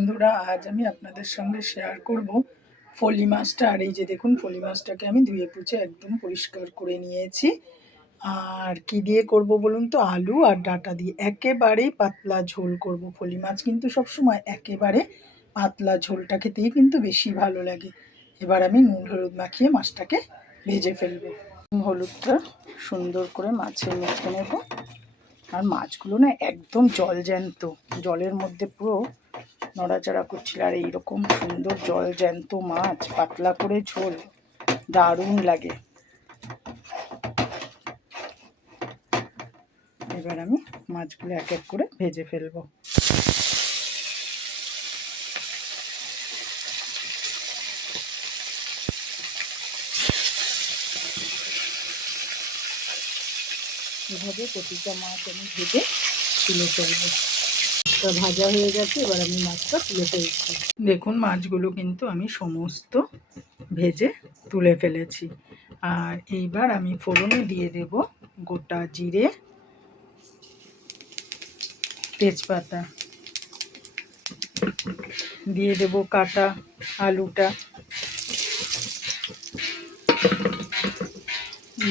বন্ধুরা, আজ আমি আপনাদের সঙ্গে শেয়ার করব ফলি মাছটা। আর এই যে দেখুন, ফলি মাছটাকে আমি ধুয়ে পুছে একদম পরিষ্কার করে নিয়েছি। আর কি দিয়ে করব বলুন তো? আলু আর ডাঁটা দিয়ে একেবারেই পাতলা ঝোল করব। ফলি মাছ কিন্তু সবসময় একেবারে পাতলা ঝোলটা খেতেই কিন্তু বেশি ভালো লাগে। এবার আমি নুন হলুদ মাখিয়ে মাছটাকে ভেজে ফেলবো। হলুদটা সুন্দর করে মাছে মেখে নেব। আর মাছগুলো না একদম জল জ্যান্ত, জলের মধ্যে পুরো নড়াচড়া করছিল। আর এইরকম সুন্দর জল জ্যান্ত মাছ পাতলা করে ঝোল দারুণ লাগে। এবার আমি মাছগুলো এক এক করে ভেজে ফেলবো। এভাবে প্রতিটা মাছ আমি ভেজে তুলে ফেলবো। ভাজা হয়ে গেছে, এবার আমি মাছটা তুলে ফেলছি। দেখুন, মাছগুলো কিন্তু আমি সমস্ত ভেজে তুলে ফেলেছি। আর এইবার আমি ফোড়নে দিয়ে দেব গোটা জিরে, তেজপাতা, দিয়ে দেব কাটা আলুটা,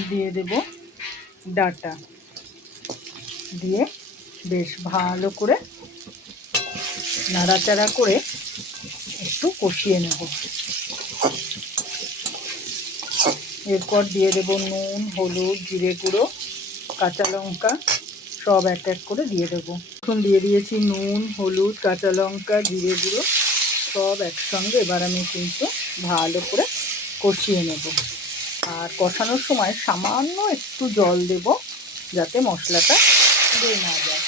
দিয়ে দেব ডাঁটা, দিয়ে বেশ ভালো করে নাড়াচাড়া করে একটু কষিয়ে নেব। এরপর দিয়ে দেব নুন, হলুদ, জিরে গুঁড়ো, কাঁচা লঙ্কা সব এক এক করে দিয়ে দেবো। এখন দিয়ে দিয়েছি নুন, হলুদ, কাঁচা লঙ্কা, জিরে গুঁড়ো সব একসঙ্গে। এবার আমি কিন্তু ভালো করে কষিয়ে নেব। আর কষানোর সময় সামান্য একটু জল দেব, যাতে মশলাটা পুড়ে না যায়।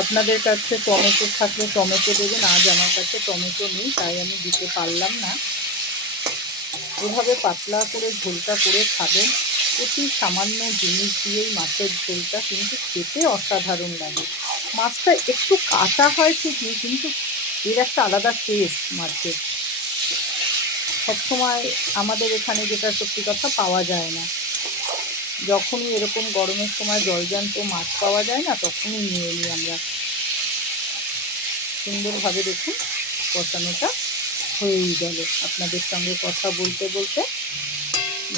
আপনাদের কাছে টমেটো থাকলে টমেটো দেবেন। আজ আমার কাছে টমেটো নেই, তাই আমি দিতে পারলাম না। এভাবে পাতলা করে ঝোলটা করে খাবেন। অতি সামান্য জিনিস দিয়েই মাছের ঝোলটা কিন্তু খেতে অসাধারণ লাগে। মাছটা একটু কাঁচা হয় ঠিকই, কিন্তু এর একটা আলাদা টেস্ট মাছের। সবসময় আমাদের এখানে যেটা সত্যি কথা পাওয়া যায় না। যখনই এরকম গরমের সময় জলজ্যান্ত মাছ পাওয়া যায় না, তখনই নিয়ে নিই আমরা। সুন্দরভাবে দেখুন কষানোটা হয়েই গেল। আপনাদের সঙ্গে কথা বলতে বলতে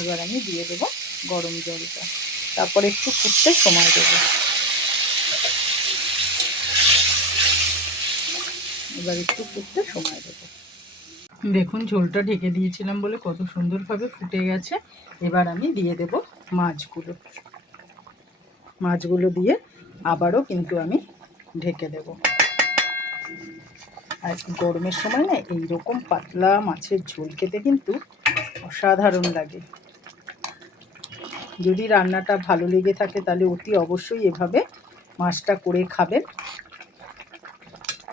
এবার আমি দিয়ে দেবো গরম জলটা। তারপরে একটু ফুটতে সময় দেবো। এবার একটু ফুটতে সময় দেবো। দেখুন, ঝোলটা ঢেকে দিয়েছিলাম বলে কত সুন্দরভাবে ফুটে গেছে। এবার আমি দিয়ে দেব মাছগুলো। মাছগুলো দিয়ে আবারও কিন্তু আমি ঢেকে দেব। আর গরমের সময় না এইরকম পাতলা মাছের ঝোল খেতে কিন্তু অসাধারণ লাগে। যদি রান্নাটা ভালো লেগে থাকে তাহলে অতি অবশ্যই এভাবে মাছটা করে খাবেন।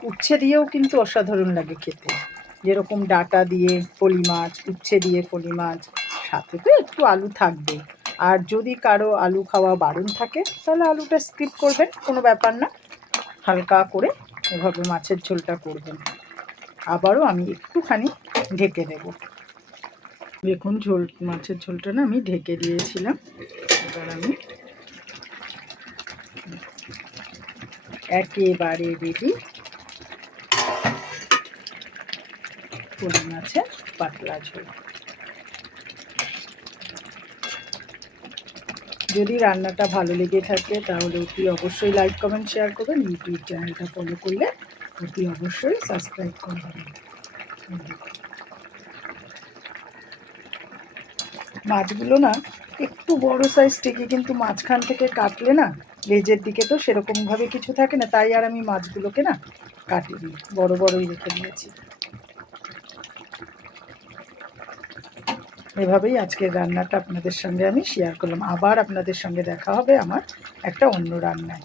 উচ্ছে দিয়েও কিন্তু অসাধারণ লাগে খেতে, যেরকম ডাঁটা দিয়ে ফলি মাছ, উচ্ছে দিয়ে ফলি মাছ, সাথে তো একটু আলু থাকবে। আর যদি কারো আলু খাওয়া বারণ থাকে তাহলে আলুটা স্কিপ করবেন, কোনো ব্যাপার না। হালকা করে এভাবে মাছের ঝোলটা করবেন। আবারও আমি একটুখানি ঢেকে দেব। দেখুন, মাছের ঝোলটা না আমি ঢেকে দিয়েছিলাম। এবার আমি একেবারে রেডি ফলি মাছের পাতলা ঝোল। যদি রান্নাটা ভালো লেগে থাকে তাহলে অতি অবশ্যই লাইক, কমেন্ট, শেয়ার করবেন। ইউটিউব চ্যানেলটা ফলো করলে অতি অবশ্যই সাবস্ক্রাইব করবেন। মাছগুলো না একটু বড় সাইজ থেকে, কিন্তু মাঝখান থেকে কাটলে না লেজের দিকে তো সেরকমভাবে কিছু থাকে না, তাই আর আমি মাছগুলোকে না কাটিনি, বড় বড়ই রেখে দিয়েছি। এভাবেই আজকের রান্নাটা আপনাদের সঙ্গে আমি শেয়ার করলাম। আবার আপনাদের সঙ্গে দেখা হবে আমার একটা অন্য রান্নায়।